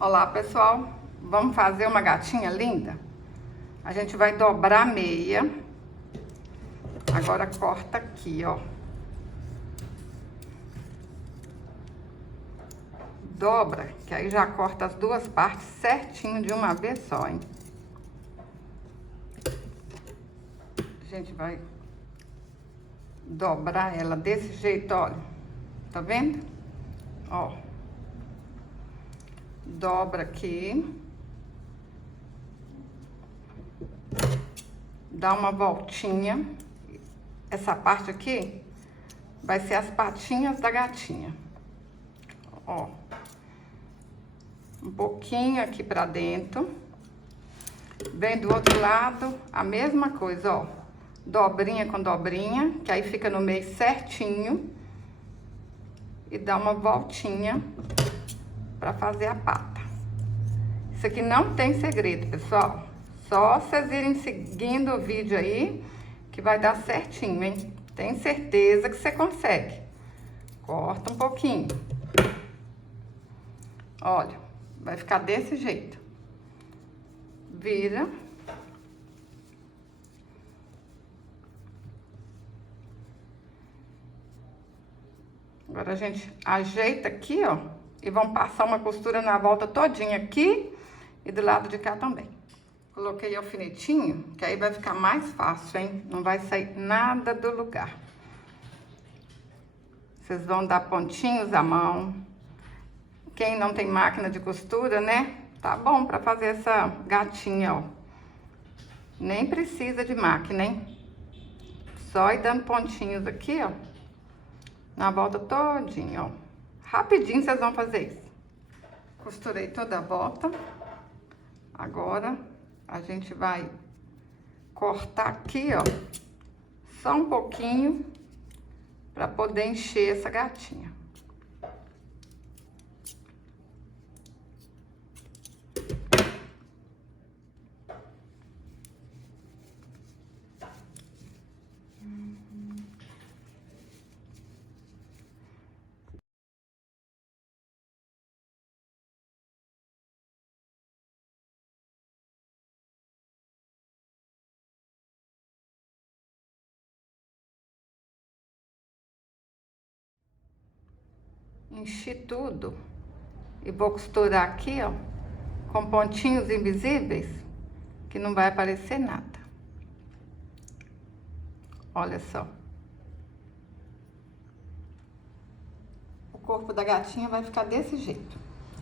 Olá, pessoal, vamos fazer uma gatinha linda? A gente vai dobrar a meia. Agora corta aqui, ó. Dobra, que aí já corta as duas partes certinho de uma vez só, hein? A gente vai dobrar ela desse jeito, olha. Tá vendo? Ó. Dobra aqui. Dá uma voltinha. Essa parte aqui vai ser as patinhas da gatinha. Ó. Um pouquinho aqui pra dentro. Vem do outro lado, a mesma coisa, ó. Dobrinha com dobrinha, que aí fica no meio certinho. E dá uma voltinha pra fazer a pata. Isso aqui não tem segredo, pessoal. Só vocês irem seguindo o vídeo aí, que vai dar certinho, hein? Tenho certeza que você consegue. Corta um pouquinho. Olha, vai ficar desse jeito. Vira. Agora a gente ajeita aqui, ó. E vamos passar uma costura na volta todinha aqui e do lado de cá também. Coloquei alfinetinho, que aí vai ficar mais fácil, hein? Não vai sair nada do lugar. Vocês vão dar pontinhos à mão. Quem não tem máquina de costura, né? Tá bom pra fazer essa gatinha, ó. Nem precisa de máquina, hein? Só ir dando pontinhos aqui, ó. Na volta todinha, ó. Rapidinho vocês vão fazer isso. Costurei toda a volta. Agora, a gente vai cortar aqui, ó. Só um pouquinho, pra poder encher essa gatinha. Enchi tudo e vou costurar aqui, ó, com pontinhos invisíveis, que não vai aparecer nada. Olha só. O corpo da gatinha vai ficar desse jeito.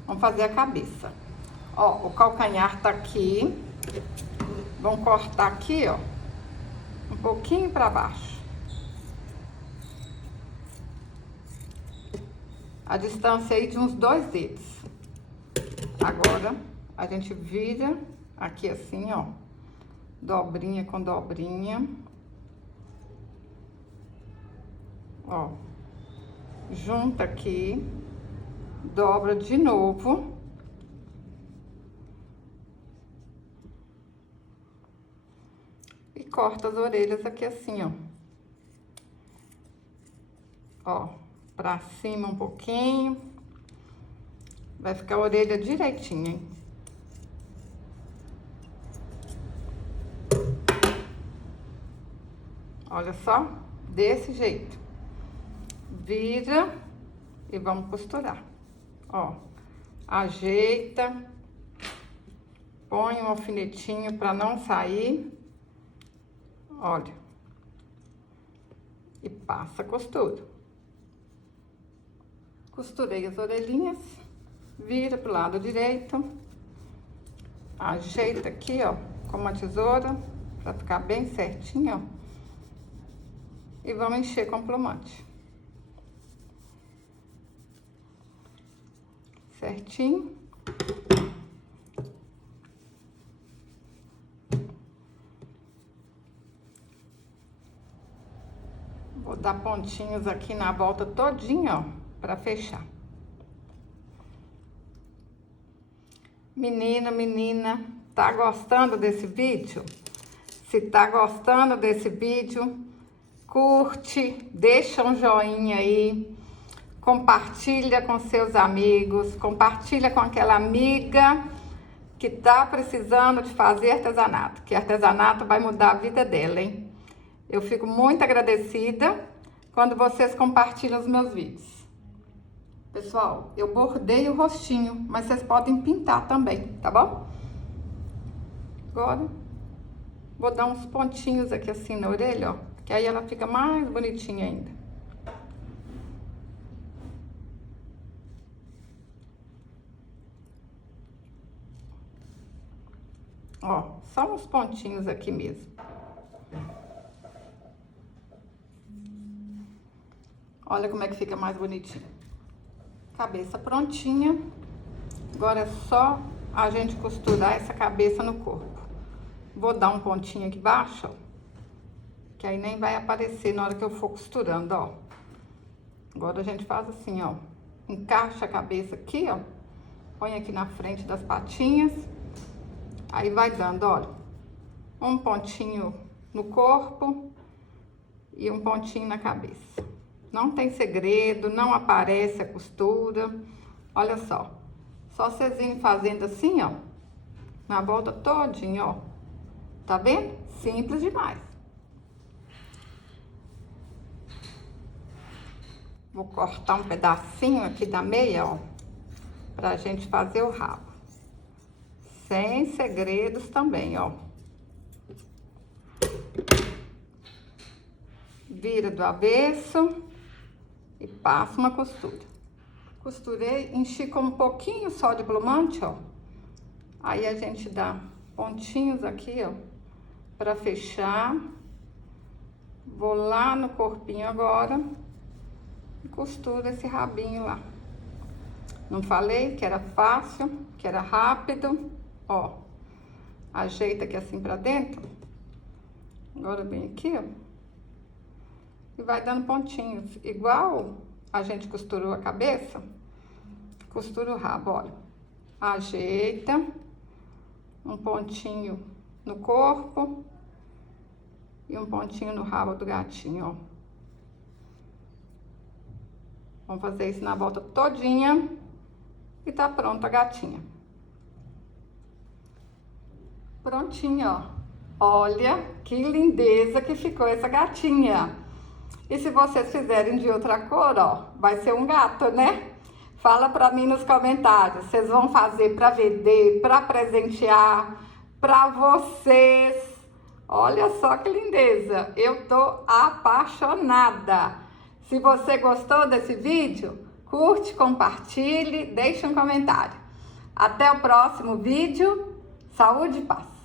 Vamos fazer a cabeça. Ó, o calcanhar tá aqui. Vamos cortar aqui, ó, um pouquinho pra baixo. A distância aí de uns 2 dedos. Agora, a gente vira aqui assim, ó. Dobrinha com dobrinha. Ó. Junta aqui. Dobra de novo. E corta as orelhas aqui assim, ó. Ó. Pra cima um pouquinho. Vai ficar a orelha direitinha, hein? Olha só, desse jeito. Vira e vamos costurar. Ó, ajeita. Põe um alfinetinho pra não sair. Olha. E passa a costura. Costurei as orelhinhas, vira pro lado direito, ajeita aqui, ó, com uma tesoura, pra ficar bem certinho, ó. E vamos encher com plumante. Certinho. Vou dar pontinhos aqui na volta todinha, ó. Pra fechar. Menino, menina, tá gostando desse vídeo? Se tá gostando desse vídeo, curte, deixa um joinha aí, compartilha com seus amigos, compartilha com aquela amiga que tá precisando de fazer artesanato, que artesanato vai mudar a vida dela, hein? Eu fico muito agradecida quando vocês compartilham os meus vídeos. Pessoal, eu bordei o rostinho, mas vocês podem pintar também, tá bom? Agora, vou dar uns pontinhos aqui assim na orelha, ó, que aí ela fica mais bonitinha ainda. Ó, só uns pontinhos aqui mesmo. Olha como é que fica mais bonitinho. Cabeça prontinha. Agora é só a gente costurar essa cabeça no corpo. Vou dar um pontinho aqui embaixo, ó, que aí nem vai aparecer na hora que eu for costurando, ó. Agora a gente faz assim, ó. Encaixa a cabeça aqui, ó. Põe aqui na frente das patinhas. Aí vai dando, olha, um pontinho no corpo e um pontinho na cabeça. Não tem segredo, não aparece a costura. Olha só. Só vocês irem fazendo assim, ó. Na volta todinha, ó. Tá vendo? Simples demais. Vou cortar um pedacinho aqui da meia, ó. Pra gente fazer o rabo. Sem segredos também, ó. Vira do avesso e passa uma costura. Costurei, enchi com um pouquinho só de blumante, ó. Aí a gente dá pontinhos aqui, ó, pra fechar. Vou lá no corpinho agora e costuro esse rabinho lá. Não falei que era fácil, que era rápido, ó. Ajeita aqui assim pra dentro. Agora vem aqui, ó. E vai dando pontinhos, igual a gente costurou a cabeça, costura o rabo, olha. Ajeita, um pontinho no corpo e um pontinho no rabo do gatinho, ó. Vamos fazer isso na volta todinha e tá pronta a gatinha. Prontinha, ó. Olha que lindeza que ficou essa gatinha. E se vocês fizerem de outra cor, ó, vai ser um gato, né? Fala pra mim nos comentários. Vocês vão fazer pra vender, pra presentear, pra vocês. Olha só que lindeza. Eu tô apaixonada. Se você gostou desse vídeo, curte, compartilhe, deixe um comentário. Até o próximo vídeo. Saúde e paz.